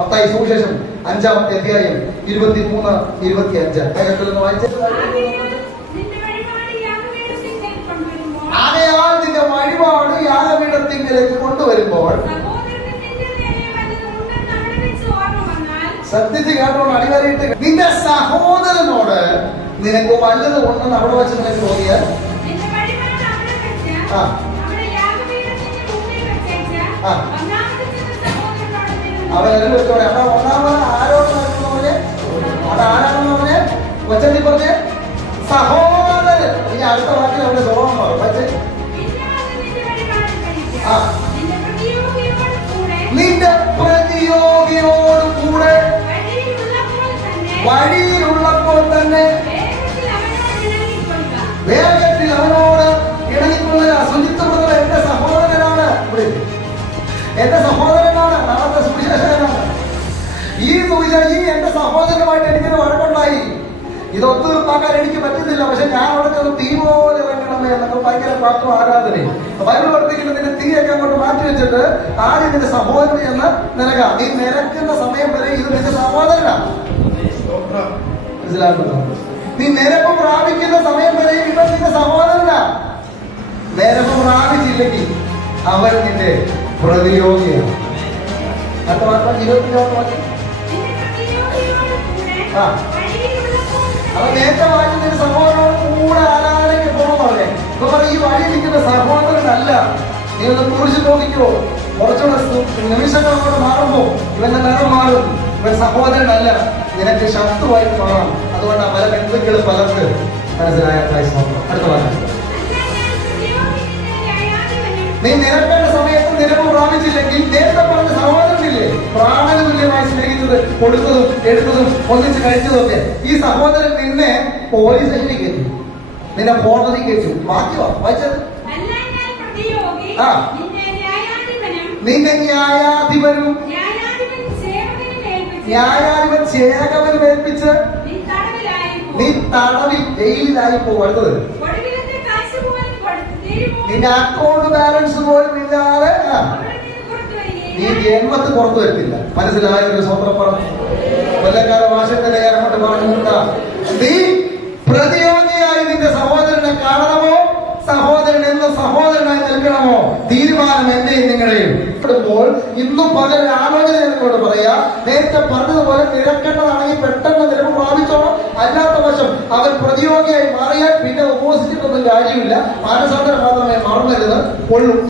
മത്തായി സുവിശേഷം അഞ്ചാമത്തെ അധ്യായം ഇരുപത്തി മൂന്ന് ഇരുപത്തി അഞ്ച് നിന്റെ വഴിപാട് നിന്റെ യാഗപീഠത്തിങ്കിലേക്ക് കൊണ്ടുവരുമ്പോൾ ശ്രദ്ധിച്ച് കേട്ടോണ്ട് അടിവരയിട്ട് നിന്റെ സഹോദരനോട് നിനക്ക് വല്ലത് ഉണ്ടെന്ന് അവിടെ വെച്ച് നിനക്ക് തോന്നിയാൽ ആ. ആ. അവരെല്ലാം വെച്ചോടെ അപ്പൊ ഒന്നാമത് ആരോട് പറഞ്ഞേ അത് ആരാണെന്ന് പറഞ്ഞേ പറഞ്ഞേ? സഹോദരൻ. ഇനി അടുത്ത വാക്കിൽ അവിടെ പക്ഷേ നിന്റെ. ആ. പ്രതിയോഗിയോട് കൂടെ വഴിയിലുള്ളപ്പോൾ തന്നെ വേഗത്തിൽ അവനോട് ഈ എന്റെ സഹോദരനുമായിട്ട് എനിക്കൊരു വഴക്കുണ്ടായി. ഇത് ഒത്തുതീർപ്പാക്കാൻ എനിക്ക് പറ്റുന്നില്ല. പക്ഷെ ഞാൻ അവിടുത്തെ തീ പോലെ ഇറങ്ങണമേ എന്നൊക്കെ ഭയങ്കര പ്രാർത്ഥന ആരാധനയും ബൈബിൾ പഠിപ്പിക്കുന്ന നിന്റെ തീയൊക്കെ അങ്ങോട്ട് മാറ്റി വെച്ചിട്ട് ആദ്യം നിന്റെ സഹോദരൻ എന്ന് നിനക്കാം നീ നിരക്കുന്ന സമയം വരെ ഇത് നിന്റെ സഹോദരനാണ് മനസ്സിലാക്കുന്നു നീ നിരപ്പ് പ്രാപിക്കുന്ന സമയം വരെ ഇവൻ നിന്റെ സഹോദരനാ. നിരപ്പ് പ്രാപിച്ചില്ലെങ്കിൽ അവൻ നിന്റെ പ്രതിയോഗിയാണ്. അടുത്ത വാർത്ത ഇരുപത്തിനാല് വാക്യം അപ്പൊ നേരത്തെ വാക്യം നിന്റെ സഹോദരനോട് കൂടെ ആരാധനയ്ക്ക് പോകണം പറഞ്ഞേ. ഇപ്പൊ പറയും ഈ വഴി നിൽക്കുന്ന സഹോദരനല്ല. നീ ഒന്ന് കുറിച്ച് നോക്കിക്കോ കുറച്ചുകൂടെ നിമിഷങ്ങൾ അങ്ങോട്ട് മാറുമ്പോ ഇവന്റെ നിറം മാറും. ഇവൻ സഹോദരനല്ല. നിനക്ക് ശത്രുവായി മാറാം. അതുകൊണ്ട് പല ബന്ധുക്കളും പലർക്ക് മനസ്സിലായ അടുത്ത പറഞ്ഞു നീ നിരക്കേണ്ട സമയത്ത് നിരപ്പ് പ്രാപിച്ചില്ലെങ്കിൽ നേരത്തെ പറഞ്ഞ സഹോദരനില്ലേ? പ്രാണന തുല്യമായി സ്നേഹിച്ചത് കൊടുത്തതും എടുത്തതും ഒന്നിച്ച് കഴിച്ചതും ഒക്കെ ഈ സഹോദരൻ നിന്നെ പോലീസ് സ്റ്റേഷനിൽ കയറ്റി. നിന്നെ കോടതി കേട്ടു ബാക്കിയോ വായിച്ചത്? ആ. നിന്നെ ന്യായാധിപനും ന്യായാധിപൻ ചേകവനും ഏൽപ്പിച്ച് നീ തടവിൽ ജയിലിലായി പോകരുത് നിന്റെ അക്കൗണ്ട് ബാലൻസ് പോലും ഇല്ലാതെ നീ ജന്മത്ത് പുറത്തു വരത്തില്ല. മനസ്സിലായ? ഒരു സ്വന്തപ്പുറം കൊല്ലക്കാര ഭാഷത്തിലെ ഏർപ്പെട്ട് പറഞ്ഞുകൊണ്ട നീ പ്രതിയോഗിയായി നിന്റെ സഹോദരനെ കാണണമോ? സഹോദരൻ എന്ന സഹോദരനായി നിൽക്കണമോ? തീരുമാനം എന്റെയും നിങ്ങളുടെയും. ഇപ്പോൾ ഇന്നും പകൽ ആലോചന എന്നോട് പറയാ നേരത്തെ പറഞ്ഞതുപോലെ നിരക്കേണ്ടതാണെങ്കിൽ പെട്ടെന്ന് നിരപ്പ് പ്രാപിച്ചോണം അല്ലാത്ത വശം അവൻ പ്രതിയോഗിയായി മാറിയാൽ പിന്നെ ഉപസിച്ചിട്ടൊന്നും കാര്യമില്ല. മാനസാന്തരം മാത്രമേ മറന്നരുത്. കൊള്ളും.